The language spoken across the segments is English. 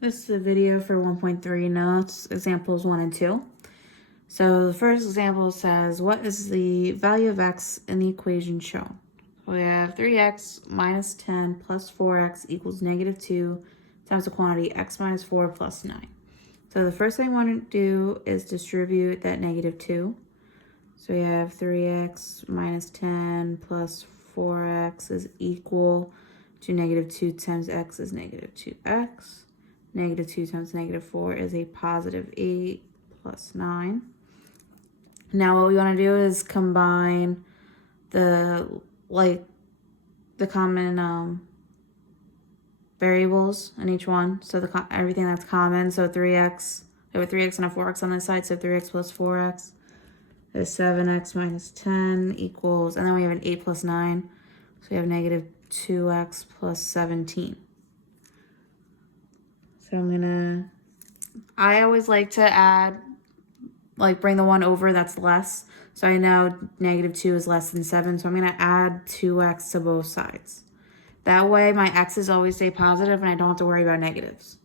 This is a video for 1.3 notes, examples 1 and 2. So the first example says, what is the value of x in the equation shown? So we have 3x minus 10 plus 4x equals negative 2 times the quantity x minus 4 plus 9. So the first thing I want to do is distribute that negative 2. So we have 3x minus 10 plus 4x is equal to negative 2 times x is negative 2x. Negative 2 times negative 4 is a positive 8 plus 9. Now what we want to do is combine the common variables in each one. So everything that's common. So 3x, there were 3x and a 4x on this side. So 3x plus 4x is 7x minus 10 equals, and then we have an 8 plus 9. So we have negative 2x plus 17. So I always like to add, bring the one over that's less. So I know negative 2 is less than 7. So I'm going to add 2x to both sides. That way my x's always stay positive and I don't have to worry about negatives.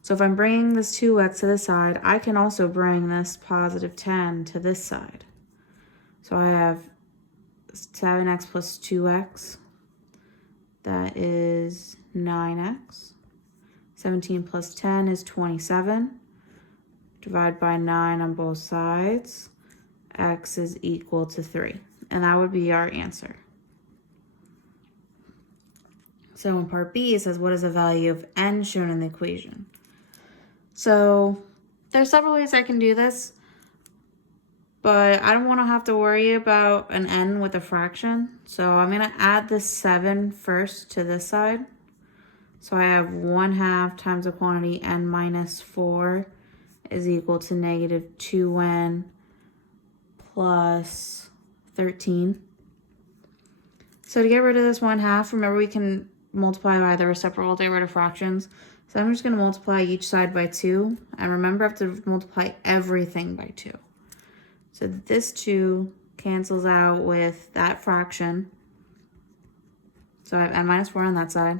So if I'm bringing this 2x to the side, I can also bring this positive 10 to this side. So I have 7x plus 2x. That is 9x. 17 plus 10 is 27. Divide by 9 on both sides. X is equal to 3. And that would be our answer. So in part B, it says, what is the value of n shown in the equation? So there's several ways I can do this, but I don't want to have to worry about an n with a fraction. So I'm going to add the 7 first to this side. So I have 1/2 times the quantity n minus 4 is equal to negative 2n plus 13. So to get rid of this 1/2, remember we can multiply by either reciprocal to get rid of fractions. So I'm just going to multiply each side by 2. And remember I have to multiply everything by 2. So this 2 cancels out with that fraction. So I have n minus 4 on that side.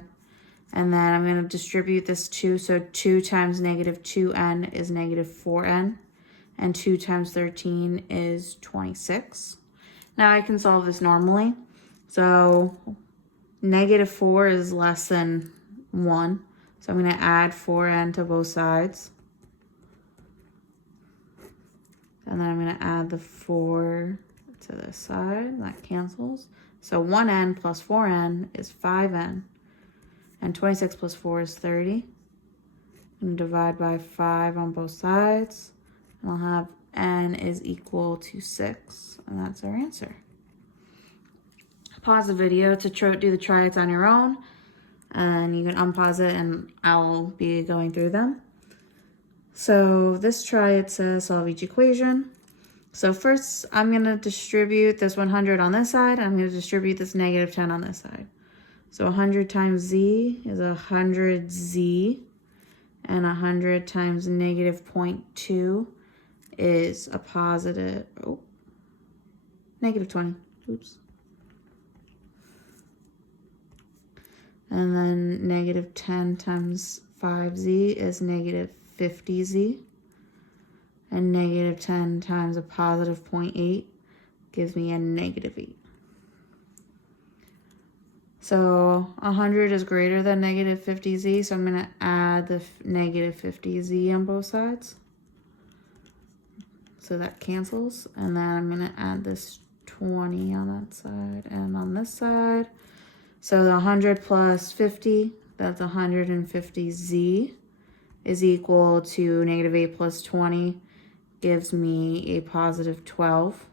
And then I'm going to distribute this 2. So 2 times negative 2n is negative 4n. And 2 times 13 is 26. Now I can solve this normally. So negative 4 is less than 1. So I'm going to add 4n to both sides. And then I'm going to add the 4 to this side. That cancels. So 1n plus 4n is 5n. And 26 plus 4 is 30. I'm going to divide by 5 on both sides. And I'll have n is equal to 6. And that's our answer. Pause the video to do the triads on your own. And you can unpause it and I'll be going through them. So this triad says solve each equation. So first I'm going to distribute this 100 on this side. I'm going to distribute this negative 10 on this side. So 100 times z is 100z, and 100 times negative 0.2 is a positive, negative 20, oops. And then negative 10 times 5z is negative 50z, and negative 10 times a positive 0.8 gives me a negative 8. So 100 is greater than negative 50z, so I'm going to add the negative 50z on both sides. So that cancels, and then I'm going to add this 20 on that side and on this side. So the 100 plus 50, that's 150z, is equal to negative 8 plus 20, gives me a positive 12.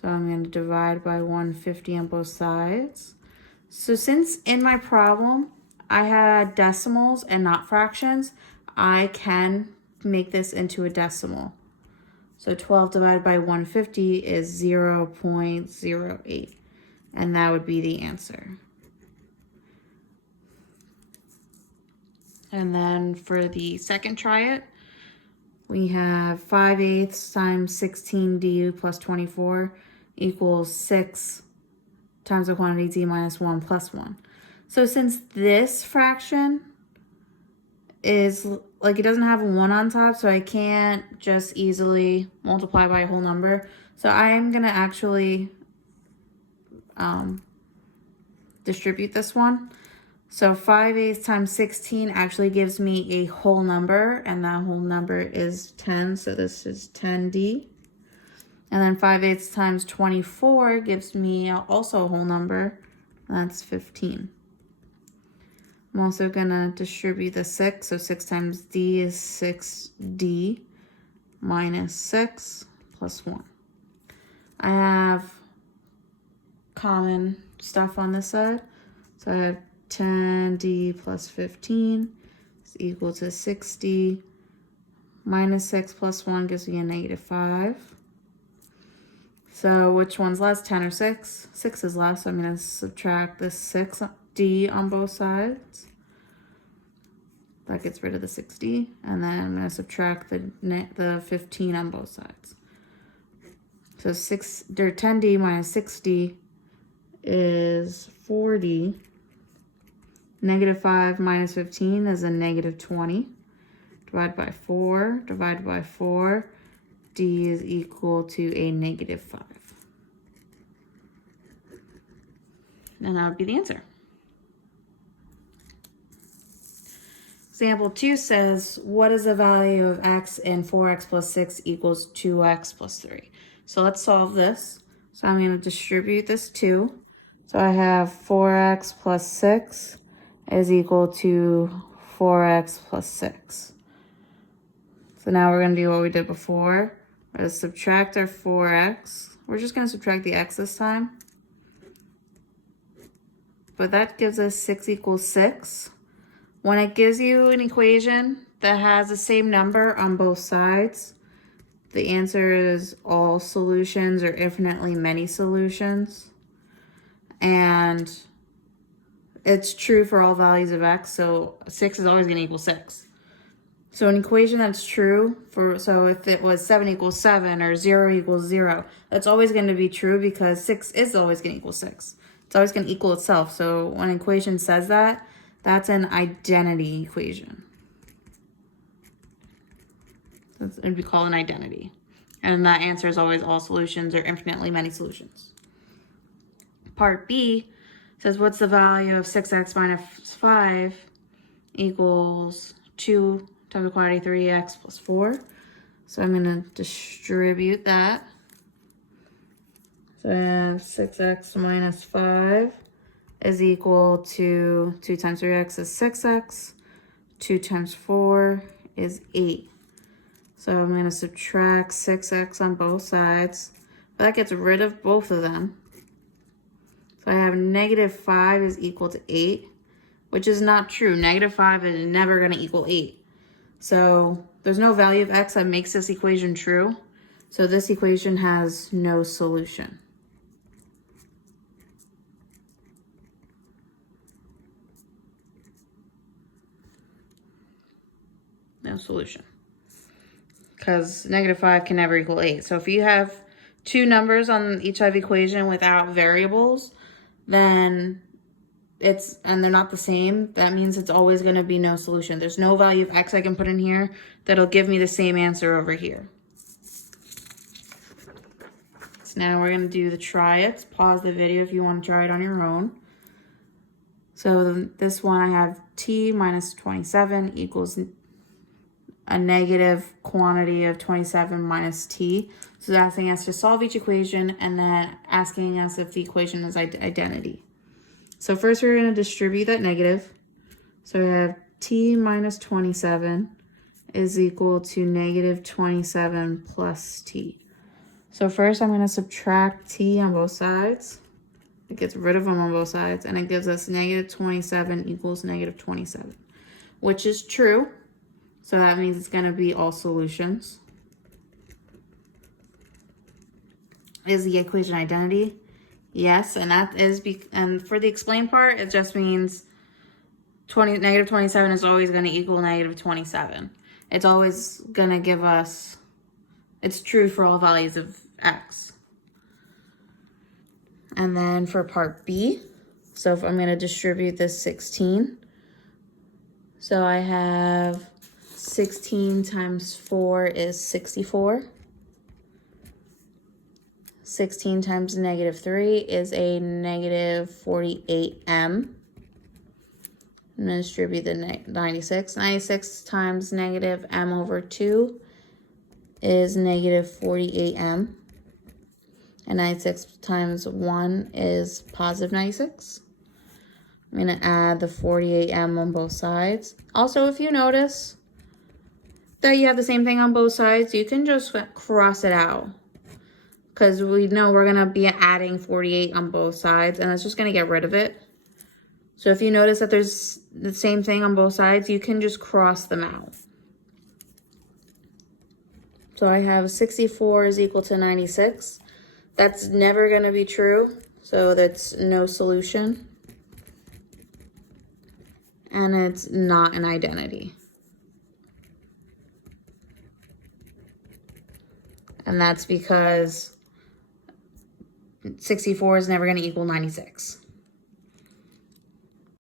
So I'm going to divide by 150 on both sides. So since in my problem I had decimals and not fractions, I can make this into a decimal. So 12 divided by 150 is 0.08, and that would be the answer. And then for the second triad, we have 5/8 times 16 du plus 24 equals 6 times the quantity z minus 1 plus 1. So since this fraction is like it doesn't have a 1 on top, so I can't just easily multiply by a whole number. So I'm gonna actually distribute this one. So 5/8 times 16 actually gives me a whole number, and that whole number is 10, so this is 10D. And then 5/8 times 24 gives me also a whole number, that's 15. I'm also gonna distribute the 6, so 6 times D is 6D minus 6 plus 1. I have common stuff on this side, so I have 10D plus 15 is equal to 60 minus 6 plus 1 gives me a -5. So which one's less, 10 or 6? 6 is less, so I'm going to subtract this 6D on both sides. That gets rid of the 60, and then I'm going to subtract the 15 on both sides. So 10D minus 60 is 4D. -5 minus 15 is a -20. Divide by 4, divide by 4. D is equal to a -5. And that would be the answer. Example 2 says, what is the value of x and 4x plus 6 equals 2x plus 3? So let's solve this. So I'm going to distribute this 2. So I have 4x plus 6 is equal to 4x plus 6. So now we're going to do what we did before. We're going to subtract our 4x. We're just going to subtract the x this time. But that gives us 6 equals 6. When it gives you an equation that has the same number on both sides, the answer is all solutions or infinitely many solutions. And it's true for all values of x, so 6 is always going to equal 6. So an equation that's true, so if it was 7 equals 7 or 0 equals 0, that's always going to be true because 6 is always going to equal 6. It's always going to equal itself. So when an equation says that, that's an identity equation. It'd be called an identity. And that answer is always all solutions or infinitely many solutions. Part B says, what's the value of 6x minus 5 equals 2 times the quantity 3x plus 4. So I'm going to distribute that. So I have 6x minus 5 is equal to 2 times 3x is 6x. 2 times 4 is 8. So I'm going to subtract 6x on both sides. But that gets rid of both of them. So I have -5 is equal to 8, which is not true. -5 is never going to equal 8. So there's no value of x that makes this equation true. So this equation has no solution. No solution. Because -5 can never equal 8. So if you have two numbers on each side of the equation without variables, then and they're not the same, that means it's always going to be no solution. There's no value of x I can put in here that'll give me the same answer over here. So now we're going to do the try it. Pause the video if you want to try it on your own. So this one I have t minus 27 equals a negative quantity of 27 minus t. So it's asking us to solve each equation and then asking us if the equation is identity. So first we're going to distribute that negative. So we have t minus 27 is equal to negative 27 plus t. So first I'm going to subtract t on both sides. It gets rid of them on both sides, and it gives us negative 27 equals negative 27, which is true. So that means it's going to be all solutions. Is the equation identity? Yes, and that is, and for the explain part, it just means negative 27 is always going to equal negative 27. It's always going to give us, it's true for all values of x. And then for part B, so if I'm going to distribute this 16. So I have 16 times 4 is 64. 16 times -3 is a -48m. I'm going to distribute the 96. 96 times -m/2 is -48m. And 96 times 1 is +96. I'm going to add the 48m on both sides. Also, if you notice that you have the same thing on both sides, you can just cross it out. Because we know we're going to be adding 48 on both sides, and that's just going to get rid of it. So if you notice that there's the same thing on both sides, you can just cross them out. So I have 64 is equal to 96. That's never going to be true, so that's no solution. And it's not an identity. And that's because 64 is never going to equal 96.